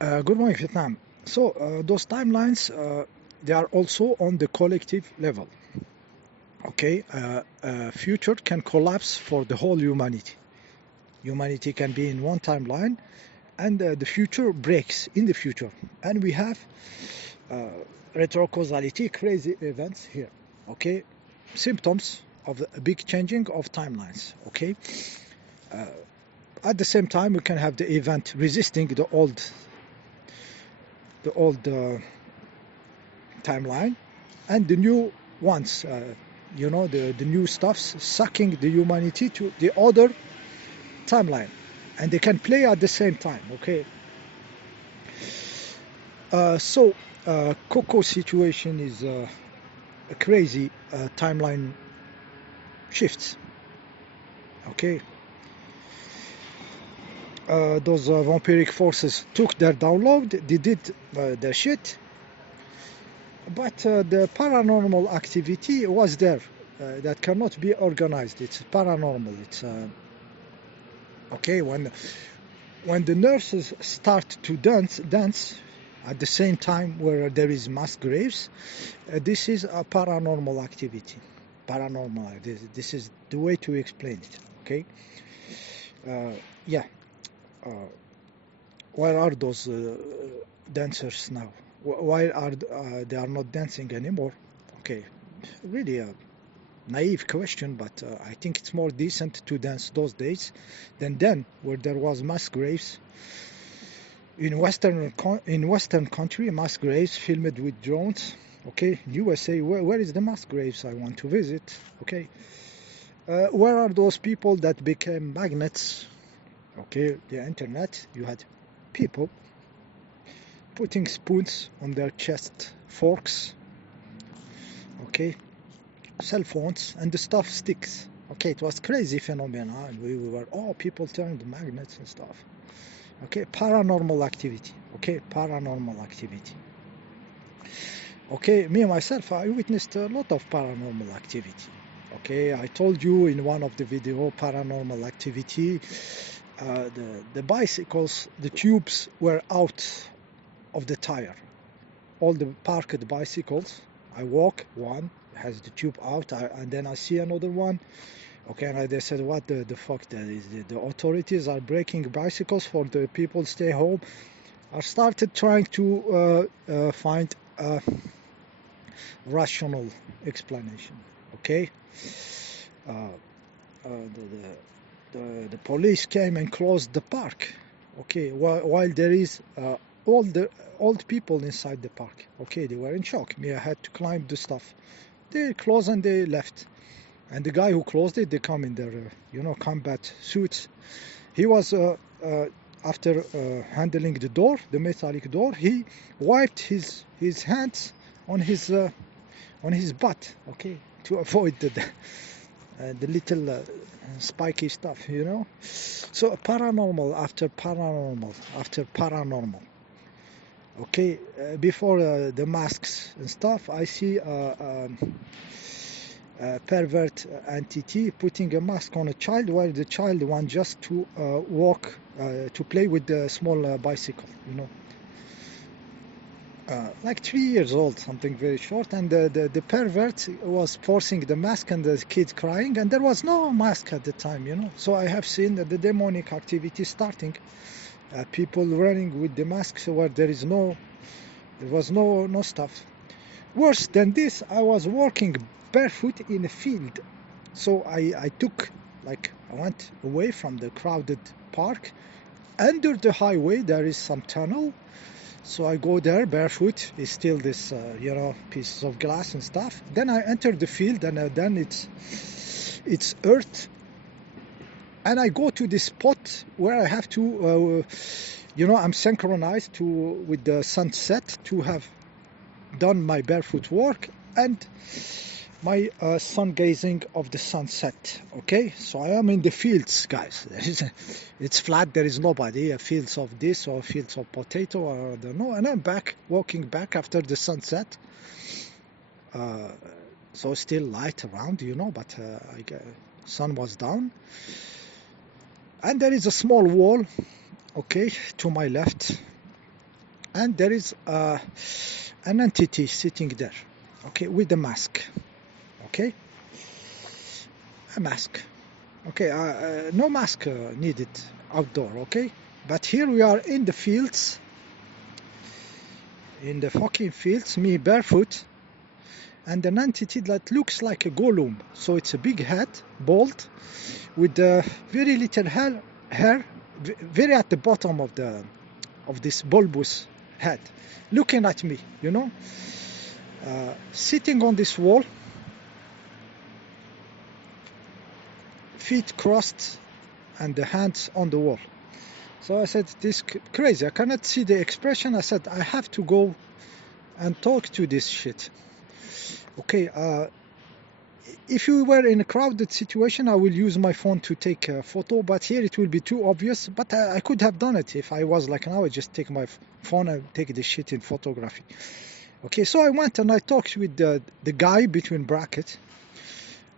Good morning, Vietnam. So those timelines, they are also on the collective level. Okay, future can collapse for the whole humanity. Humanity can be in one timeline, and the future breaks in the future, and we have uh, retrocausality, crazy events here. Okay, symptoms of a big changing of timelines. Okay, at the same time, we can have the event resisting the old timeline and the new ones, the new stuffs sucking the humanity to the other timeline, and they can play at the same time. Okay, so Coco situation is a crazy timeline shifts. Okay, those vampiric forces took their download, they did their shit, but the paranormal activity was there. That cannot be organized. It's paranormal. It's okay when the nurses start to dance at the same time where there is mass graves. This is a paranormal activity. Paranormal. This is the way to explain it. Okay. Uh, yeah. Uh, where are those dancers now? Why are they are not dancing anymore? Okay. Really a naive question, but I think it's more decent to dance those days than then, where there was mass graves in Western country, mass graves filmed with drones. Okay, USA, where is the mass graves I want to visit? Okay, where are those people that became magnets? Okay, the internet, you had people putting spoons on their chest, forks, okay, cell phones, and the stuff sticks. Okay, it was crazy phenomena, and we were, people turned magnets and stuff. Okay, paranormal activity. Okay, paranormal activity. Okay, me myself, I witnessed a lot of paranormal activity. Okay, I told you in one of the video paranormal activity, the bicycles, the tubes were out of the tire. All the parked bicycles, I walk, one has the tube out, and then I see another one. Okay, and they said, what the fuck that is? The authorities are breaking bicycles for the people stay home. I started trying to find a rational explanation. Okay, uh, the police came and closed the park. Okay, while there is all the old people inside the park. Okay, they were in shock. Me, I had to climb the stuff. They closed and they left. And the guy who closed it, they come in their combat suits. He was after handling the door, the metallic door, he wiped his hands on his butt, okay, to avoid the little spiky stuff. So paranormal after paranormal after paranormal. Okay, before the masks and stuff, I see pervert entity putting a mask on a child while the child wants just to walk, to play with the small bicycle. Like 3 years old, something very short, and the pervert was forcing the mask and the kid crying, and there was no mask at the time. So I have seen the demonic activity starting, people running with the masks where there was no stuff. Worse than this, I was walking barefoot in a field. So I went away from the crowded park. Under the highway, there is some tunnel. So I go there barefoot. It's still this, pieces of glass and stuff. Then I enter the field, and then it's earth. And I go to this spot where I have to, I'm synchronized with the sunset to have done my barefoot work and my sun gazing of the sunset. Okay, so I am in the fields, guys. It's flat, there is nobody. Fields of this or fields of potato, or I don't know. And I'm walking back after the sunset. So still light around, but sun was down. And there is a small wall, okay, to my left. and there is an entity sitting there, okay, with a mask, okay, a mask, okay, no mask needed outdoor, okay, but here we are in the fields, in the fucking fields, me barefoot, and an entity that looks like a golem. So it's a big head, bald, with very little hair, very at the bottom of this bulbous head, looking at me, you know, sitting on this wall, feet crossed, and the hands on the wall. So I said, this crazy. I cannot see the expression. I said, I have to go and talk to this shit. Okay, if you were in a crowded situation, I will use my phone to take a photo, but here it will be too obvious. But I could have done it if I was like now. I just take my phone and take this shit in photography. Okay, so I went and I talked with the guy between brackets.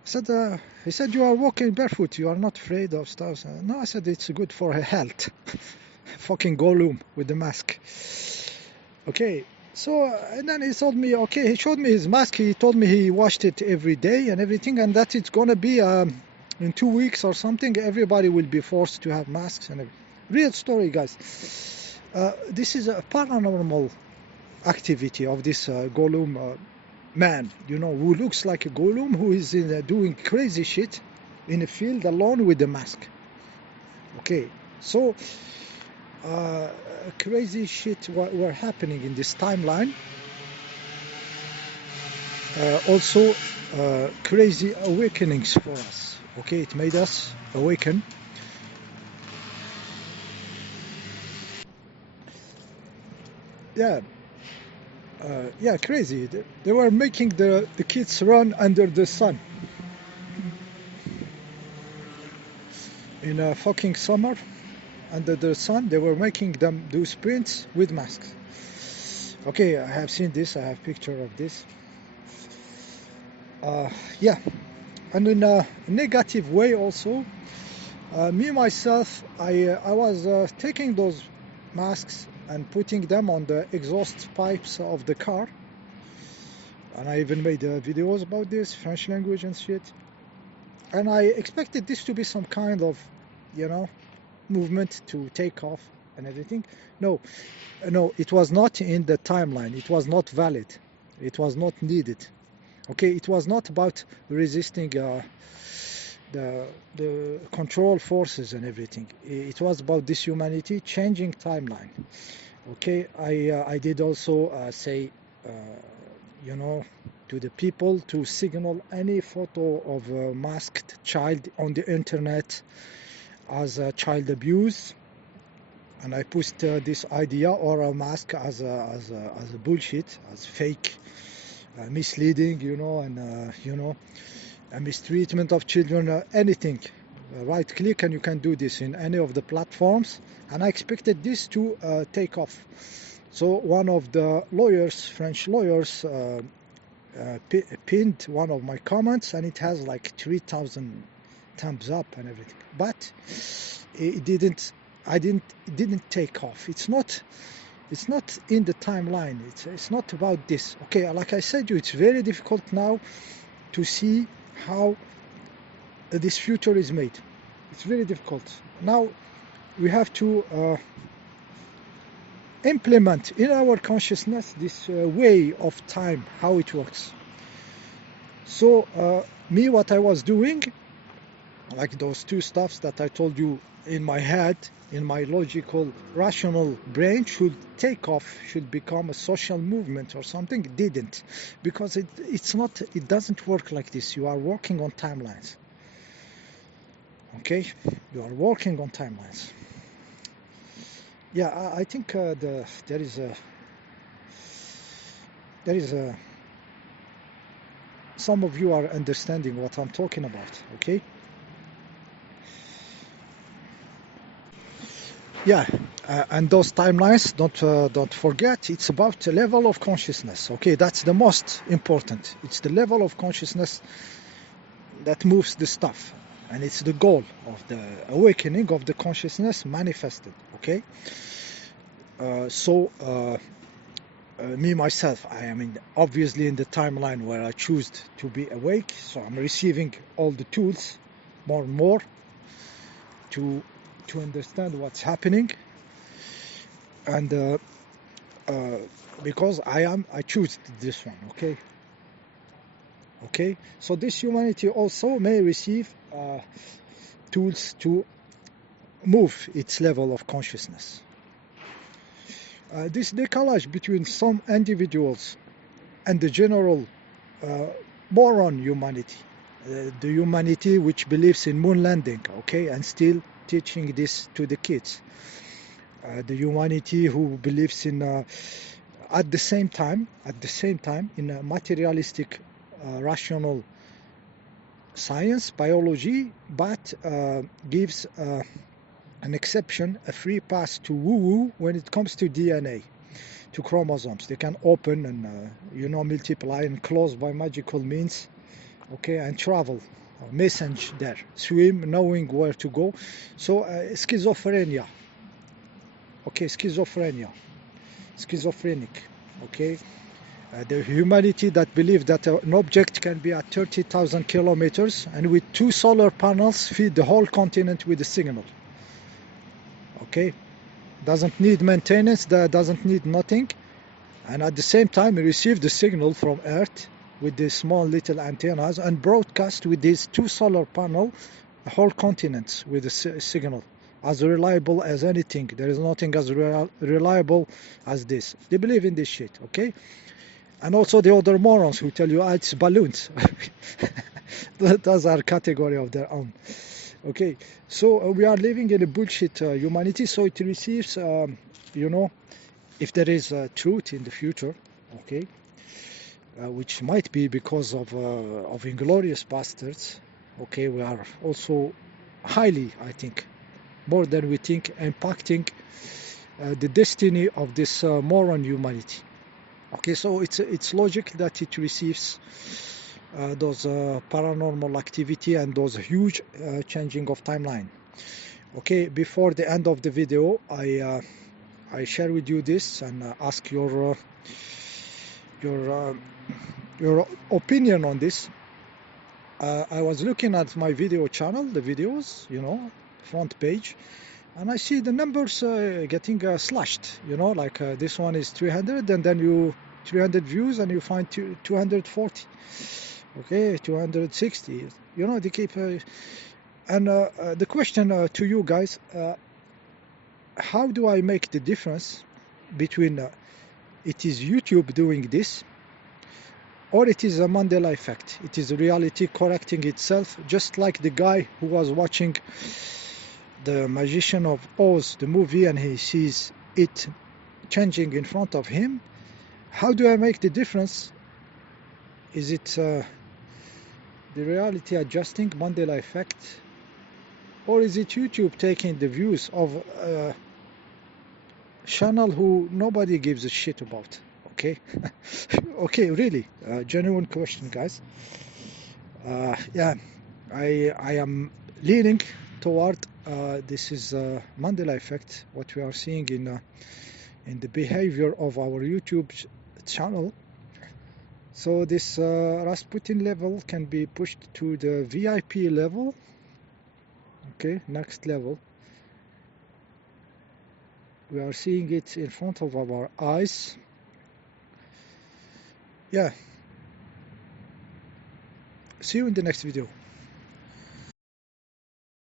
I said, he said, you are walking barefoot. You are not afraid of stuff. No, I said, it's good for health. Fucking Gollum with the mask. Okay. So, and then he told me, okay, he showed me his mask. He told me he washed it every day and everything, and that it's going to be in 2 weeks or something, everybody will be forced to have masks. And everything. Real story, guys. This is a paranormal activity of this Gollum man, you know, who looks like a Gollum, who is doing crazy shit in a field alone with a mask. Okay, so crazy shit were happening in this timeline. Also crazy awakenings for us. Okay, it made us awaken. Yeah, yeah, crazy. They were making the kids run under the sun in a fucking summer. Under the sun, they were making them do sprints with masks. Okay, I have seen this. I have picture of this. Yeah, and in a negative way also. Me myself, I was taking those masks and putting them on the exhaust pipes of the car, and I even made videos about this, French language and shit. And I expected this to be some kind of, you know, movement to take off and everything. No, it was not in the timeline. It was not valid. It was not needed. Okay, it was not about resisting the control forces and everything. It was about this humanity changing timeline. Okay, I did also say, you know, to the people to signal any photo of a masked child on the internet as child abuse, and I pushed this idea or a mask as a bullshit, as fake, misleading, you know, and you know, a mistreatment of children, anything. Right click and you can do this in any of the platforms, and I expected this to take off. So one of the lawyers, French lawyers, pinned one of my comments, and it has like 3,000 thumbs up and everything, but it didn't take off. It's not in the timeline. It's not about this. Okay, like I said, it's very difficult now to see how this future is made. It's very difficult. Now we have to implement in our consciousness this way of time, how it works. So me, what I was doing, like those two stuffs that I told you in my head, in my logical, rational brain, should take off, should become a social movement or something, didn't. Because it doesn't work like this. You are working on timelines. Okay? You are working on timelines. Yeah, I think there is some of you are understanding what I'm talking about, okay? Yeah, and those timelines, don't forget, it's about the level of consciousness. Okay, that's the most important. It's the level of consciousness that moves the stuff, and it's the goal of the awakening of the consciousness manifested. Okay, Me myself, I am obviously in the timeline where I choose to be awake, so I'm receiving all the tools more and more to understand what's happening, and because I choose this one. Okay, so this humanity also may receive tools to move its level of consciousness. This decalage between some individuals and the general moron humanity, the humanity which believes in moon landing, okay, and still teaching this to the kids, the humanity who believes in at the same time in a materialistic rational science, biology, but gives an exception, a free pass to woo-woo when it comes to DNA, to chromosomes. They can open and multiply and close by magical means, okay, and travel, message there, swim, knowing where to go. So schizophrenia, okay, schizophrenic, okay. The humanity that believe that an object can be at 30,000 kilometers and with 2 solar panels feed the whole continent with a signal. Okay, doesn't need maintenance, that doesn't need nothing, and at the same time we receive the signal from Earth with these small little antennas and broadcast with these 2 solar panel the whole continents with a signal, as reliable as anything. There is nothing as reliable as this. They believe in this shit, okay? And also the other morons who tell you it's balloons. Those are category of their own. Okay, so we are living in a bullshit humanity, so it receives, if there is truth in the future, okay, which might be because of Inglorious Bastards, okay, we are also highly, I think, more than we think, impacting the destiny of this moron humanity. Okay, so it's logic that it receives those paranormal activity and those huge changing of timeline. Okay, before the end of the video, I share with you this and ask your opinion on this. I was looking at my video channel, the videos, front page, and I see the numbers getting slashed. Like this one is 300, and then 300 views, and you find 240. Okay, 260. They keep. And the question to you guys: how do I make the difference between it is YouTube doing this, or it is a Mandela effect? It is reality correcting itself, just like the guy who was watching the Magician of Oz, the movie, and he sees it changing in front of him. How do I make the difference? Is it the reality adjusting, Mandela effect, or is it YouTube taking the views of a channel who nobody gives a shit about? Okay, okay, really, genuine question, guys. Yeah, I am leaning toward this is Mandela effect, what we are seeing in the behavior of our YouTube channel. So this Rasputin level can be pushed to the VIP level. Okay, next level. We are seeing it in front of our eyes. Yeah. See you in the next video.